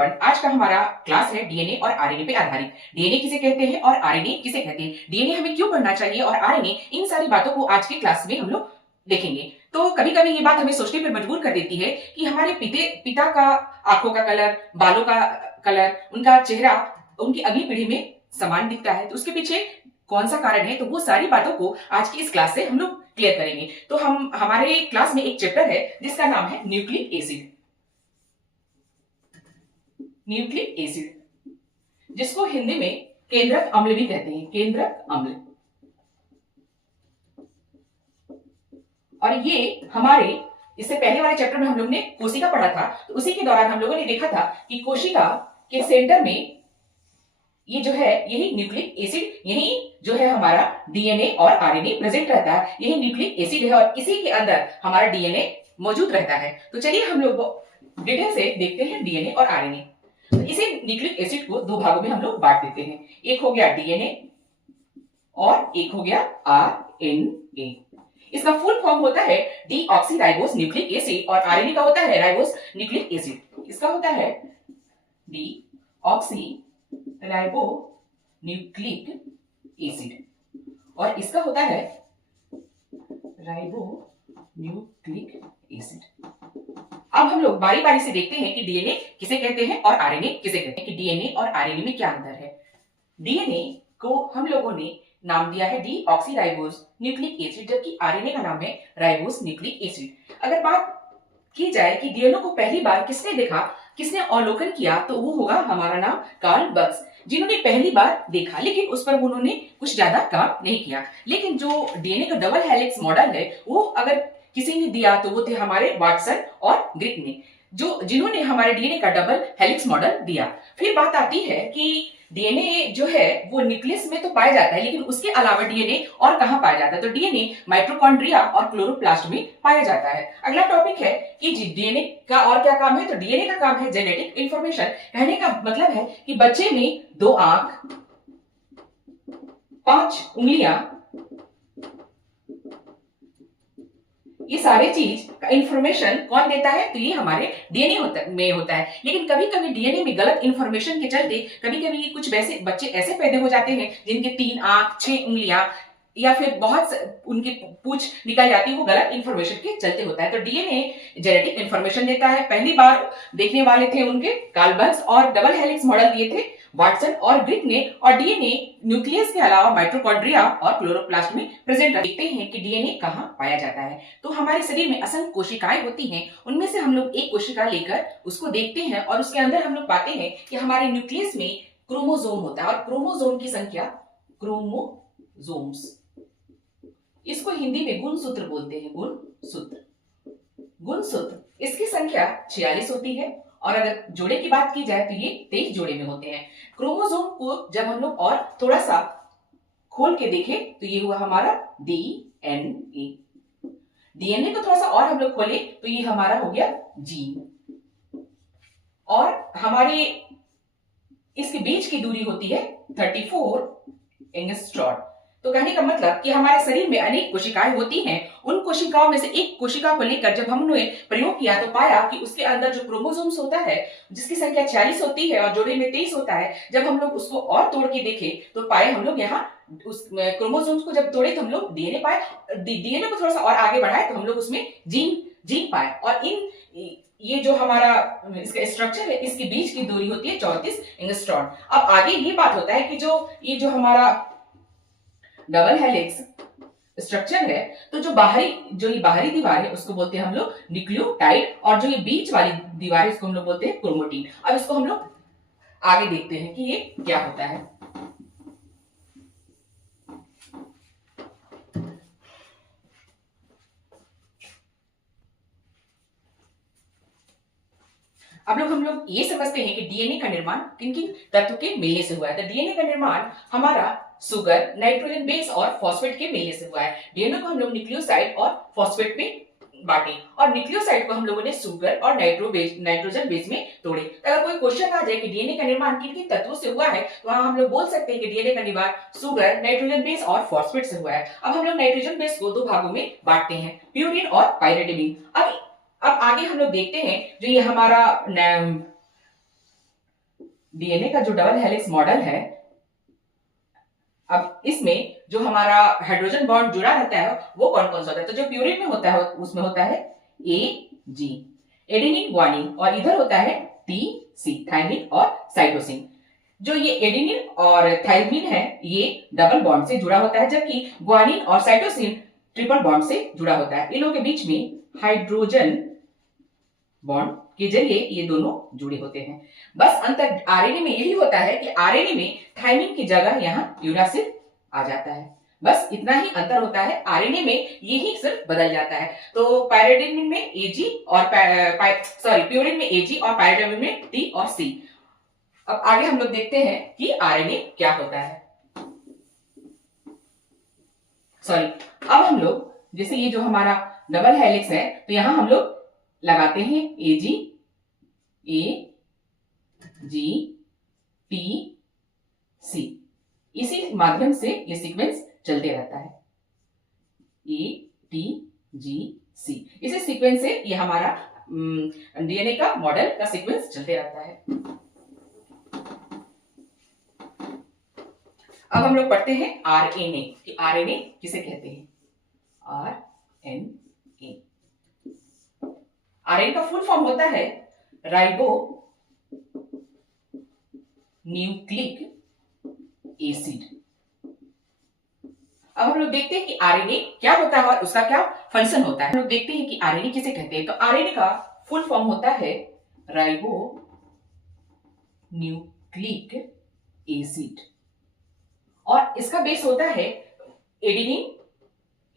Everyone, आज का हमारा क्लास है डीएनए और आरएनए पे आधारित। डीएनए किसे कहते हैं और आरएनए किसे कहते हैं, डीएनए हमें क्यों पढ़ना चाहिए और आरएनए, इन सारी बातों को आज की क्लास में हम लोग देखेंगे। तो कभी कभी ये बात हमें सोचने पर मजबूर कर देती है कि हमारे पिता का आंखों का कलर, बालों का कलर, उनका चेहरा उनकी अगली पीढ़ी में समान दिखता है, तो उसके पीछे कौन सा कारण है। तो वो सारी बातों को आज की इस क्लास से हम लोग क्लियर करेंगे। तो हमारे क्लास में एक चैप्टर है जिसका नाम है न्यूक्लिक एसिड। न्यूक्लिक एसिड, जिसको हिंदी में केंद्रक अम्ल भी कहते हैं, केंद्रक अम्ल। और ये हमारे इससे पहले वाले चैप्टर में हम लोग ने कोशिका पढ़ा था, तो उसी के दौरान हम लोगों ने देखा था कि कोशिका के सेंटर में ये जो है, यही न्यूक्लिक एसिड, यही जो है हमारा डीएनए और आरएनए प्रेजेंट रहता है, यही न्यूक्लिक एसिड है और इसी के अंदर हमारा डीएनए मौजूद रहता है। तो चलिए हम लोग डिटेल से देखते हैं डीएनए और आरएनए। तो इसी न्यूक्लिक एसिड को दो भागों में हम लोग बांट देते हैं, एक हो गया डीएनए और एक हो गया आरएनए। इसका फुल फॉर्म होता है डीऑक्सीराइबोस न्यूक्लिक एसिड और आरएनए का होता है राइबोस न्यूक्लिक एसिड। इसका होता है डीऑक्सीराइबो न्यूक्लिक एसिड और इसका होता है राइबो न्यूक्लिक एसिड। अब हम लोग बारी बारी से देखते हैं कि डीएनए किसे कहते हैं और आरएनए किसे कहते हैं, कि डीएनए और आरएनए में क्या अंतर है। डीएनए को हम लोगों ने नाम दिया है डीऑक्सीराइबोस न्यूक्लिक एसिड, जबकि आरएनए का नाम है राइबोस न्यूक्लिक एसिड। अगर बात की जाए कि डीएनए को पहली बार किसने देखा, किसने अवलोकन किया, तो वो होगा हमारा नाम कार्ल बक्स, जिन्होंने पहली बार देखा, लेकिन उस पर उन्होंने कुछ ज्यादा काम नहीं किया। लेकिन जो डीएनए का डबल हेलिक्स मॉडल है, वो अगर किसी ने दिया तो वो थे हमारे वाटसन और ग्रिक ने, जिन्होंने हमारे डीएनए का डबल हेलिक्स मॉडल दिया। फिर बात आती है कि डीएनए जो है वो न्यूक्लियस में तो पाया जाता है, लेकिन उसके अलावा डीएनए और कहां पाया जाता है, तो डीएनए माइटोकॉन्ड्रिया और क्लोरोप्लास्ट में पाया जाता है। अगला टॉपिक है कि डीएनए का और क्या काम है, तो डीएनए का काम है जेनेटिक इंफॉर्मेशन। कहने का मतलब है कि बच्चे में 2 आंख, 5 उंगलियां, ये सारे चीज का इंफॉर्मेशन कौन देता है, तो ये हमारे डीएनए में होता है। लेकिन कभी कभी डीएनए में गलत इंफॉर्मेशन के चलते कभी कभी कुछ वैसे बच्चे ऐसे पैदा हो जाते हैं जिनके 3 आंख, 6 उंगलियां या फिर बहुत उनकी पूंछ निकल जाती है, वो गलत इंफॉर्मेशन के चलते होता है। तो डीएनए जेनेटिक इंफॉर्मेशन देता है। पहली बार देखने वाले थे उनके कार्ल बक्स और डबल हेलिक्स मॉडल दिए थे वाटसन और ग्रिक ने, और डीएनए न्यूक्लियस के अलावा माइटोकॉन्ड्रिया और क्लोरोप्लास्ट में प्रेजेंट। देखते हैं कि डीएनए कहां पाया जाता है। तो हमारे शरीर में असंख्य कोशिकाएं होती हैं, उनमें से हम लोग एक कोशिका लेकर उसको देखते हैं और उसके अंदर हम लोग पाते हैं कि हमारे न्यूक्लियस में क्रोमोसोम होता है और क्रोमोसोम की संख्या, क्रोमोसोम्स, इसको हिंदी में गुणसूत्र बोलते हैं, गुणसूत्र, इसकी संख्या 46 होती है। और अगर जोड़े की बात की जाए तो ये 23 जोड़े में होते हैं। क्रोमोसोम को जब हम लोग और थोड़ा सा खोल के देखें तो ये हुआ हमारा डीएनए। डीएनए को थोड़ा सा और हम लोग खोले तो ये हमारा हो गया जीन, और हमारे इसके बीच की दूरी होती है 34 एंगस्ट्रॉम। तो कहने का मतलब कि हमारे शरीर में अनेक कोशिकाएं होती हैं, उन कोशिकाओं में से एक कोशिका को लेकर जब हमने प्रयोग किया तो पाया कि उसके अंदर जो क्रोमोसोम्स होता है, जिसकी संख्या 46 होती है और जोड़े में 23 होता है, जब हम लोग उसको और तोड़ के देखे तो पाए हम लोग यहाँ उस क्रोमोसोम्स को जब तोड़े तो हम लोग डीएनए पाए, डीएनए को थोड़ा सा और आगे बढ़ाए तो हम लोग उसमें जीन पाए। और ये जो हमारा इसका स्ट्रक्चर है, इसके बीच की दूरी होती है 34 एंगस्ट्रॉम। अब आगे ये बात होता है कि ये जो हमारा डबल हेलिक्स स्ट्रक्चर है, तो जो ये बाहरी दीवार है उसको बोलते हैं हम लोग न्यूक्लियोटाइड, और जो ये बीच वाली दीवार है उसको हम लोग बोलते हैं क्रोमोटिन। अब इसको हम लोग आगे देखते हैं कि ये क्या होता है। अब हम लोग ये समझते हैं कि डीएनए का निर्माण किन किन तत्व के मिलने से हुआ है। तो डीएनए का निर्माण हमारा शुगर, नाइट्रोजन बेस और फॉस्फेट के मिलने से हुआ है। डीएनए को हम लोग न्यूक्लियोसाइड और फॉस्फेट में बांटे, और न्यूक्लियोसाइड को हम लोगों ने शुगर और नाइट्रोजन बेस में तोड़े। अगर कोई क्वेश्चन आ जाए कि डीएनए का निर्माण किन किन तत्वों से हुआ है, तो वहां हम लोग बोल सकते हैं कि डीएनए का निर्माण शुगर, नाइट्रोजन बेस और फॉस्फेट से हुआ है। अब हम लोग नाइट्रोजन बेस को 2 भागों में बांटते हैं, प्यूरिन और पाइरिडिमिन। अब आगे हम लोग देखते हैं जो ये हमारा डीएनए का जो डबल हेलिक्स मॉडल है, अब इसमें जो हमारा हाइड्रोजन बॉन्ड जुड़ा रहता है वो कौन कौन सा होता है? तो जो प्यूरिन में होता है उसमें होता है AG, एडेनिन ग्वानिन, और इधर होता है TC, थायमिन और साइटोसिन। जो ये एडेनिन और थायमिन है ये डबल बॉन्ड से जुड़ा होता है, जबकि ग्वानिन और साइटोसिन ट्रिपल बॉन्ड से जुड़ा होता है। इन लोगों के बीच में हाइड्रोजन बॉन्ड के जरिए ये दोनों जुड़े होते हैं। बस अंतर आरएनए में यही होता है कि आरएनए में थायमिन की जगह यहाँ यूरासिल आ जाता है। बस इतना ही अंतर होता है, आरएनए में यही सिर्फ बदल जाता है। तो पायरिडीन में एजी और प्यूरिन में एजी और पायरिडीन में टी और सी। अब आगे हम लोग देखते हैं कि आरएनए क्या होता है। अब हम लोग जैसे ये जो हमारा डबल हेलिक्स है तो यहां हम लोग लगाते हैं AG, AG, TC। इसी माध्यम से ये सीक्वेंस चलते रहता है, ATGC। इसी सीक्वेंस से ये हमारा डीएनए का मॉडल का सीक्वेंस चलते रहता है। अब हम लोग पढ़ते हैं आरएनए कि आरएनए किसे कहते हैं। आरएनए, आरएनए का फुल फॉर्म होता है राइबो न्यूक्लिक एसिड। अब हम लोग देखते हैं कि आरएनए क्या होता है और उसका क्या फंक्शन होता है। हम लोग देखते हैं कि आरएनए किसे कहते हैं। तो आरएनए का फुल फॉर्म होता है राइबो न्यूक्लिक एसिड, और इसका बेस होता है एडेनिन,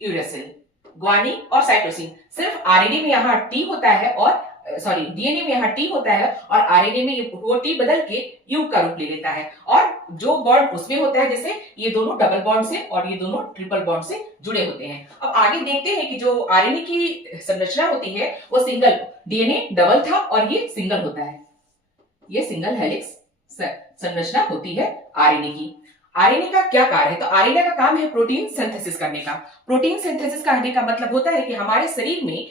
यूरेसिल, ग्वानिन और साइटोसिन। सिर्फ आरएनए में यहाँ टी होता है और डीएनए में यहाँ टी होता है और आरएनए में वो टी बदल के यू का रूप ले लेता है, और जो बॉन्ड उसमें होता है जैसे ये दोनों डबल बॉन्ड से और ये दोनों ट्रिपल बॉन्ड से जुड़े होते हैं। अब आगे देखते हैं कि जो आरएनए की संरचना होती है वो सिंगल, डीएनए डबल था और ये सिंगल होता है, ये सिंगल हेलिक्स संरचना होती है आरएनए की। आरएनए का क्या कार्य है? तो आरएनए का काम है प्रोटीन सिंथेसिस करने का। प्रोटीन सिंथेसिस करने का मतलब होता है कि हमारे शरीर में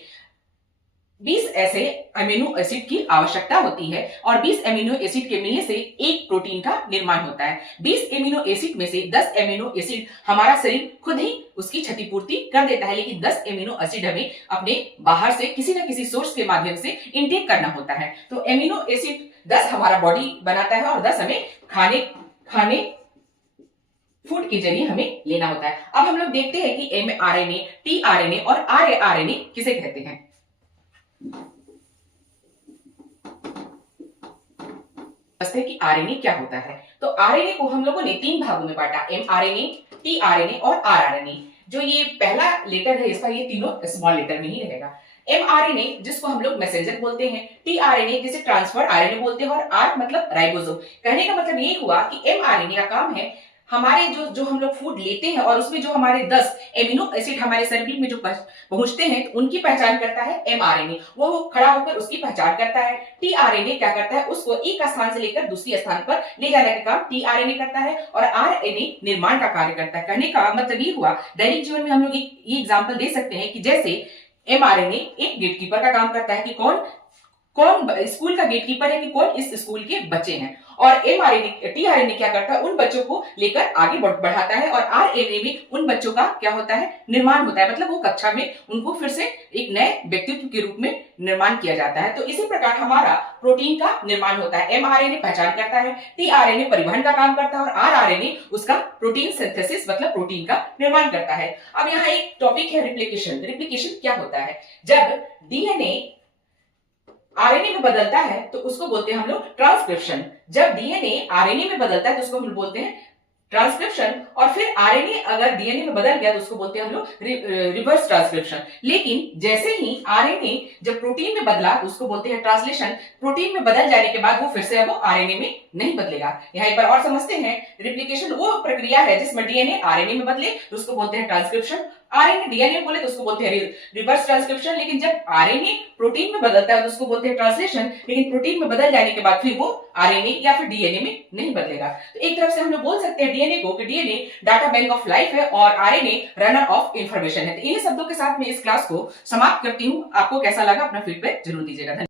20 ऐसे अमीनो एसिड की आवश्यकता होती है और 20 अमीनो एसिड के मिलने से एक प्रोटीन का निर्माण होता है। 20 अमीनो एसिड में से 10 अमीनो एसिड हमारा शरीर खुद ही उसकी क्षतिपूर्ति कर देता है, लेकिन 10 अमीनो एसिड हमें अपने बाहर से किसी न किसी सोर्स के माध्यम से इनटेक करना होता है। तो अमीनो एसिड 10 हमारा बॉडी बनाता है और 10 हमें खाने फूड के जरिए हमें लेना होता है। अब हम लोग देखते हैं कि mRNA, tRNA और rRNA किसे कहते हैं। कि आरएनए क्या होता है। तो आरएनए को हम लोगों ने 3 भागों में बांटा, mRNA, tRNA और rRNA। जो ये पहला लेटर है इसका ये तीनों स्मॉल लेटर में ही रहेगा। mRNA जिसको हम लोग मैसेंजर बोलते हैं, tRNA जिसे ट्रांसफर आरएनए बोलते हैं और R मतलब राइबोसोम। कहने का मतलब ये हुआ कि mRNA का काम है हमारे जो हम लोग फूड लेते हैं और उसमें जो हमारे 10 एमिनो एसिड हमारे शरीर में जो पहुंचते हैं तो उनकी पहचान करता है mRNA, वो खड़ा होकर उसकी पहचान करता है। tRNA क्या करता है, उसको एक स्थान से लेकर दूसरी स्थान पर ले जाने का काम tRNA करता है और RNA निर्माण का कार्य करता है। कहने का मतलब ये हुआ दैनिक जीवन में हम लोग ये एग्जाम्पल दे सकते हैं कि जैसे mRNA एक गेटकीपर का काम करता है कि कौन स्कूल का गेटकीपर है कि कौन इस स्कूल के बच्चे हैं, और tRNA क्या करता है उन बच्चों को लेकर आगे बढ़ाता है और RNA में उन बच्चों का क्या होता है, निर्माण होता है, मतलब वो कक्षा में उनको फिर से एक नए व्यक्तित्व के रूप में निर्माण किया जाता है। तो इसी प्रकार हमारा प्रोटीन का निर्माण होता है। mRNA पहचान करता है, tRNA परिवहन का काम करता है और rRNA उसका प्रोटीन सिंथेसिस मतलब प्रोटीन का निर्माण करता है। अब यहाँ एक टॉपिक है रिप्लिकेशन। रिप्लिकेशन क्या होता है, जब डीएनए आरएनए में बदलता है तो उसको बोलते हैं हम लोग ट्रांसक्रिप्शन। जब डीएनए आरएनए में बदलता है तो उसको हम लोग बोलते हैं ट्रांसक्रिप्शन, और फिर आरएनए अगर डीएनए में बदल गया तो उसको बोलते हैं हम लोग रिवर्स ट्रांसक्रिप्शन। लेकिन जैसे ही आरएनए जब प्रोटीन में बदला तो उसको बोलते हैं ट्रांसलेशन। प्रोटीन में बदल जाने के बाद वो फिर से अब आरएनए में नहीं बदलेगा। यहाँ एक बार और समझते हैं, रिप्लिकेशन वो प्रक्रिया है जिसमें डीएनए आरएनए में बदले तो उसको बोलते हैं ट्रांसक्रिप्शन, आरएनए डीएनए बोले तो उसको बोलते हैं रिवर्स ट्रांसक्रिप्शन। लेकिन जब आरएनए प्रोटीन में बदलता है तो उसको बोलते हैं ट्रांसलेशन, लेकिन प्रोटीन में बदल जाने के बाद फिर वो आरएनए या फिर डीएनए में नहीं बदलेगा। तो एक तरफ से हम लोग बोल सकते हैं डीएनए को कि DNA data bank of life है और आरएनए रनर ऑफ इंफॉर्मेशन है। तो इन्हीं शब्दों के साथ मैं इस क्लास को समाप्त करती हूँ। आपको कैसा लगा अपना फीडबैक जरूर दीजिएगा।